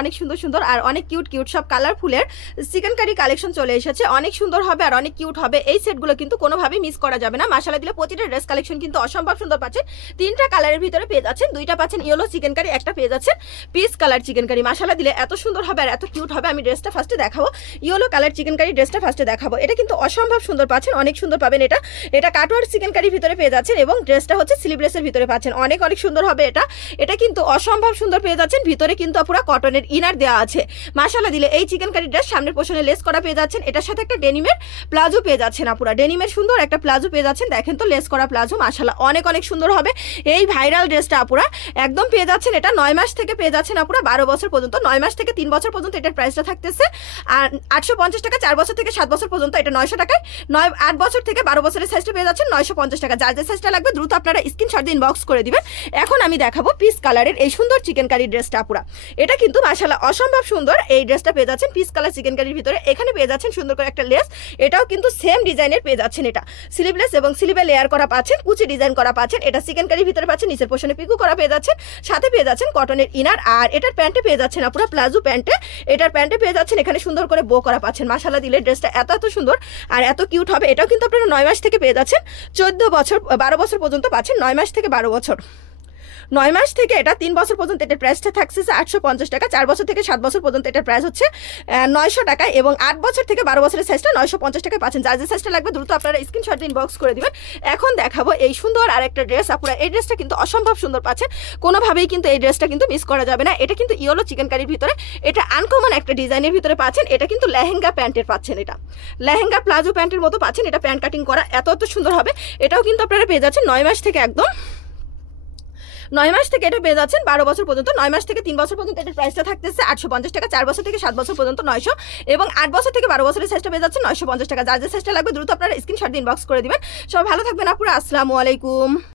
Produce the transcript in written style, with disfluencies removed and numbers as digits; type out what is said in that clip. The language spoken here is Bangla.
অনেক সুন্দর সুন্দর আর অনেক কিউট কিউট সব কালারফুলের চিকেন কারি কালেকশন চলে এসেছে। অনেক সুন্দর হবে আর অনেক কিউট হবে। এই সেটগুলো কিন্তু কোনোভাবেই মিস করা যাবে না। মাশাআল্লাহ দিলে প্রতিটা ড্রেস কালেকশন কিন্তু অসম্ভব সুন্দর পাচ্ছেন। 3টা কালারের ভিতরে পেয়ে যাচ্ছেন, 2টা পাচ্ছেন ইয়েলো চিকেন কারি, একটা পেয়ে যাচ্ছেন পিচ কালার চিকেন কারি। মাশাআল্লাহ দিলে এত সুন্দর হবে আর এত কিউট হবে। আমি ড্রেসটা ফার্স্টে দেখাবো, ইয়েলো কালার চিকেন কারি ড্রেসটা ফার্স্টে দেখাবো। এটা কিন্তু অসম্ভব সুন্দর পাচ্ছেন, অনেক সুন্দর পাবেন। এটা কাটওয়ার্ক চিকেন কারির ভিতরে পেয়ে যাচ্ছেন এবং ড্রেসটা হচ্ছে স্লিভলেসের ভিতরে পাচ্ছেন। অনেক অনেক সুন্দর হবে এটা কিন্তু অসম্ভব সুন্দর পেয়ে যাচ্ছেন। ভিতরে কিন্তু পুরো কটনের ইনার দেওয়া আছে। মাশাআল্লাহ দিলে এই চিকেন কারি ড্রেস সামনের পোর্শনে লেস করা পেয়ে যাচ্ছেন। এটার সাথে একটা ডেনিমের প্লাজো পেয়ে যাচ্ছেন। আপুরা ডেনিমের সুন্দর একটা প্লাজো পেয়ে যাচ্ছেন। দেখেন তো লেস করা প্লাজো, মাশাআল্লাহ অনেক অনেক সুন্দর হবে। এই ভাইরাল ড্রেসটা আপুরা একদম পেয়ে যাচ্ছেন। এটা 9 মাস থেকে পেয়ে যাচ্ছেন আপুরা 12 বছর পর্যন্ত। 9 মাস থেকে 3 বছর পর্যন্ত এটার প্রাইসটা থাকতেছে আর 850 টাকা। 4 বছর থেকে 7 বছর পর্যন্ত এটা 900 টাকায়। 8 বছর থেকে 12 বছরের সাইজটা পেয়ে যাচ্ছেন 950 টাকা। যার যে সাইজটা লাগবে দ্রুত আপনারা স্ক্রিনশট দিয়ে ইনবক্স করে দিবেন। এখন আমি দেখাবো পিস কালারের এই সুন্দর চিকেন কারি ড্রেসটা আপুরা। এটা কিন্তু মাশাআল্লাহ অসম্ভব সুন্দর। এই ড্রেসটা পেয়ে যাচ্ছেন পিস কালার চিকেন কারির ভিতরে। এখানে পেয়ে যাচ্ছেন সুন্দর করে একটা লেস। এটাও কিন্তু সেম ডিজাইনের পেয়ে যাচ্ছেন। এটা স্লিভলেস এবং স্লিভে লেয়ার করা পাচ্ছেন, কুচি ডিজাইন করা পাচ্ছেন। এটা চিকেন কারির ভিতরে পাচ্ছেন, নিচের পোর্শনে পিকু করা পেয়ে যাচ্ছেন। সাথে পেয়ে যাচ্ছেন কটনের ইনার আর এটার প্যান্টে পেয়ে যাচ্ছেন আপুরা প্লাজো প্যান্টে। এটার প্যান্টে পেয়ে যাচ্ছেন এখানে সুন্দর করে বো করা পাচ্ছেন। মাশাআল্লাহ দিলে ড্রেসটা এত সুন্দর আর এত কিউট হবে। এটাও কিন্তু আপনারা 9 মাস থেকে পেয়ে যাচ্ছেন 12 বছর পর্যন্ত পাচ্ছেন। 9 মাস থেকে 12 বছর, 9 মাস থেকে এটা 3 বছর পর্যন্ত এটার প্রাইসটা থাকছে 850 টাকা। 4 বছর থেকে 7 বছর পর্যন্ত এটার প্রাইস হচ্ছে 900 টাকা এবং 8 বছর থেকে 12 বছরের সাইজটা 950 টাকায় পাচ্ছেন। যার যে সাইজটা লাগবে দ্রুত আপনারা স্ক্রিনশট দিয়ে ইনবক্স করে দিবেন। এখন দেখাবো এই সুন্দর আরেকটা ড্রেস আপুরা। এই ড্রেসটা কিন্তু অসম্ভব সুন্দর পাচ্ছেন, কোনোভাবেই কিন্তু এই ড্রেসটা কিন্তু মিস করা যাবে না। এটা কিন্তু ইয়েলো চিকেন কারির ভিতরে, এটা আনকমন একটা ডিজাইনের ভিতরে পাচ্ছেন। এটা কিন্তু লেহেঙ্গা প্যান্টের পাচ্ছেন, এটা লেহেঙ্গা প্লাজো প্যান্টের মতো পাচ্ছেন। এটা প্যান্ট কাটিং করা এত সুন্দর হবে। এটাও কিন্তু আপনারা পেয়ে যাচ্ছেন 9 মাস থেকে একদম 9 মাস থেকে এটা পেয়ে যাচ্ছেন 12 বছর পর্যন্ত। 9 মাস থেকে 3 বছর পর্যন্ত এটার প্রাইসটা থাকতেছে 850 টাকা। 4 বছর থেকে 7 বছর পর্যন্ত 900 এবং 8 বছর থেকে 12 বছরের সাইজটা পেয়ে যাচ্ছেন 950 টাকা। যার যে সাইজটা লাগবে দ্রুত আপনারা স্ক্রিনশট দিয়ে ইনবক্স করে দিবেন। সবাই ভালো থাকবেন আপুরা, আসসালামু আলাইকুম।